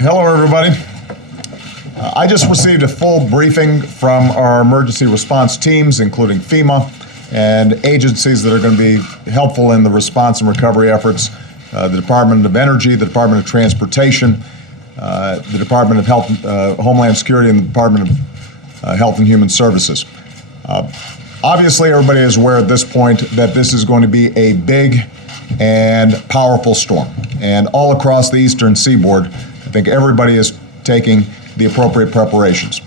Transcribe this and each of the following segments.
Hello, everybody. I just received a full briefing from our emergency response teams, including FEMA and agencies that are going to be helpful in the response and recovery efforts, the Department of Energy, the Department of Transportation, the Department of Health, Homeland Security, and the Department of Health and Human Services. Obviously, everybody is aware at this point that this is going to be a big and powerful storm. And all across the eastern seaboard, I think everybody is taking the appropriate preparations.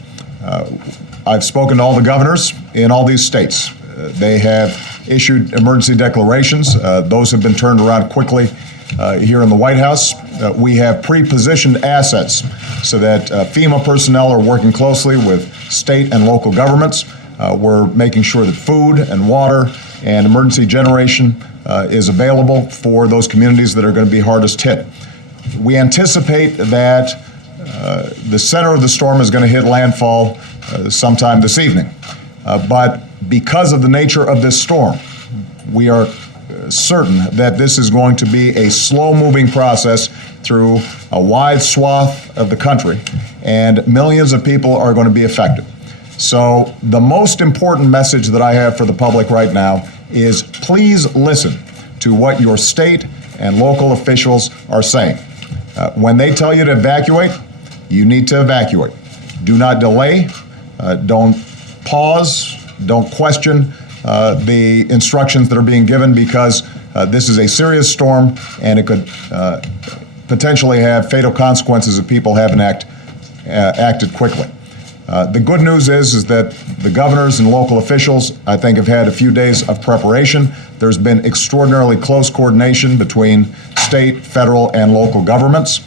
I've spoken to all the governors in all these states. They have issued emergency declarations. Those have been turned around quickly here in the White House. We have pre-positioned assets so that FEMA personnel are working closely with state and local governments. We're making sure that food and water and emergency generation is available for those communities that are going to be hardest hit. We anticipate that the center of the storm is going to hit landfall sometime this evening. But because of the nature of this storm, we are certain that this is going to be a slow-moving process through a wide swath of the country, and millions of people are going to be affected. So the most important message that I have for the public right now is please listen to what your state and local officials are saying. When they tell you to evacuate, you need to evacuate. Do not delay, don't pause, don't question the instructions that are being given, because this is a serious storm and it could potentially have fatal consequences if people haven't acted quickly. The good news is that the governors and local officials, I think, have had a few days of preparation. There's been extraordinarily close coordination between state, federal, and local governments.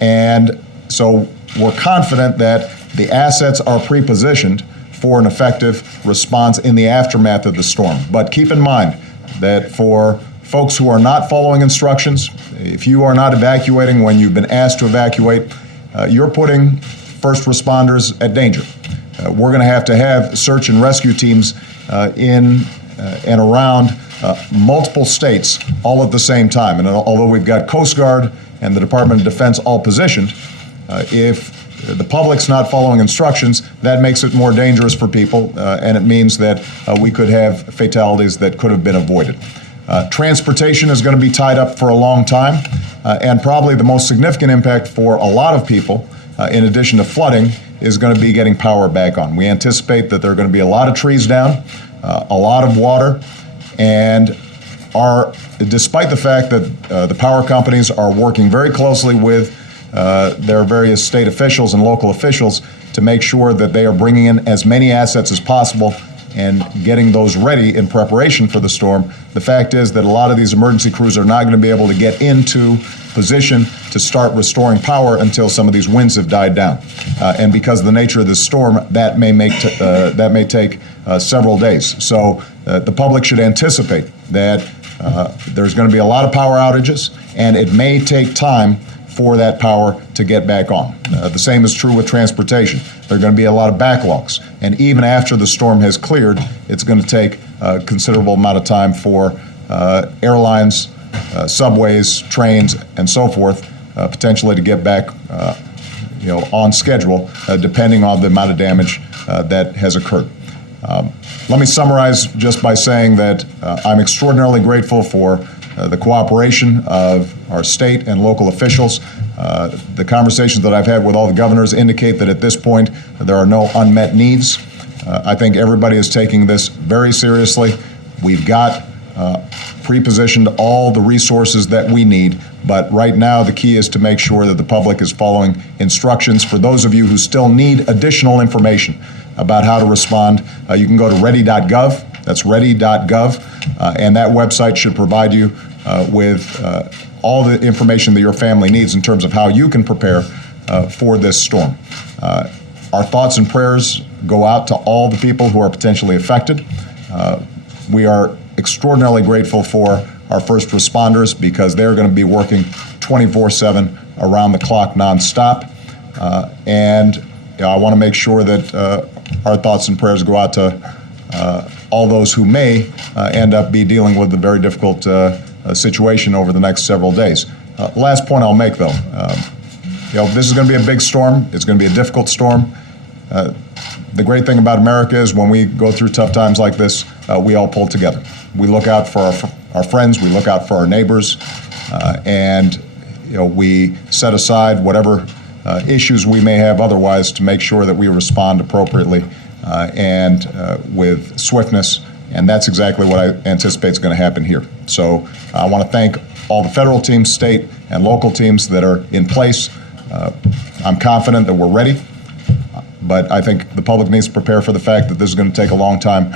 And so we're confident that the assets are pre-positioned for an effective response in the aftermath of the storm. But keep in mind that for folks who are not following instructions, if you are not evacuating when you've been asked to evacuate, you're putting first responders at danger. We're going to have search and rescue teams in and around multiple states all at the same time. And although we've got Coast Guard and the Department of Defense all positioned, if the public's not following instructions, that makes it more dangerous for people, and it means that we could have fatalities that could have been avoided. Transportation is going to be tied up for a long time, and probably the most significant impact for a lot of people, in addition to flooding, is going to be getting power back on. We anticipate that there are going to be a lot of trees down, a lot of water, and despite the fact that the power companies are working very closely with their various state officials and local officials to make sure that they are bringing in as many assets as possible and getting those ready in preparation for the storm, the fact is that a lot of these emergency crews are not going to be able to get into position to start restoring power until some of these winds have died down. And because of the nature of this storm, that may take several days. So the public should anticipate that there's going to be a lot of power outages, and it may take time for that power to get back on. The same is true with transportation. There are going to be a lot of backlogs, and even after the storm has cleared, it's going to take a considerable amount of time for airlines, subways, trains, and so forth, potentially to get back on schedule, depending on the amount of damage that has occurred. Let me summarize just by saying that I'm extraordinarily grateful for the cooperation of our state and local officials. The conversations that I've had with all the governors indicate that at this point there are no unmet needs. I think everybody is taking this very seriously. We've got pre-positioned all the resources that we need, but right now the key is to make sure that the public is following instructions. For those of you who still need additional information about how to respond, you can go to ready.gov. That's ready.gov, and that website should provide you with all the information that your family needs in terms of how you can prepare for this storm. Our thoughts and prayers go out to all the people who are potentially affected. We are extraordinarily grateful for our first responders because they're going to be working 24/7 around the clock nonstop. And I want to make sure that our thoughts and prayers go out to all those who may end up be dealing with a very difficult situation over the next several days. Last point I'll make, though, this is going to be a big storm. It's going to be a difficult storm. The great thing about America is when we go through tough times like this, we all pull together. We look out for our friends, we look out for our neighbors, and we set aside whatever issues we may have otherwise to make sure that we respond appropriately and with swiftness, and that's exactly what I anticipate is going to happen here. So I want to thank all the federal teams, state and local teams that are in place. I'm confident that we're ready. But I think the public needs to prepare for the fact that this is going to take a long time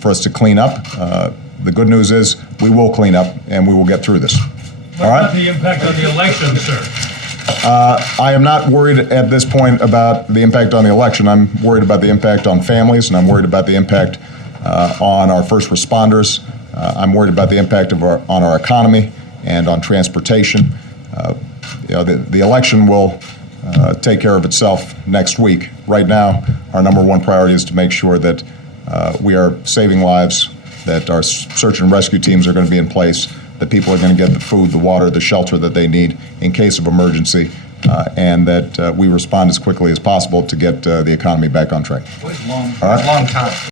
for us to clean up. The good news is we will clean up and we will get through this. What about the impact on the election, sir? I am not worried at this point about the impact on the election. I'm worried about the impact on families, and I'm worried about the impact on our first responders. I'm worried about the impact on our economy and on transportation. The election will take care of itself next week. Right now, our number one priority is to make sure that we are saving lives, that our search and rescue teams are going to be in place, that people are going to get the food, the water, the shelter that they need in case of emergency, and that we respond as quickly as possible to get the economy back on track. Long time.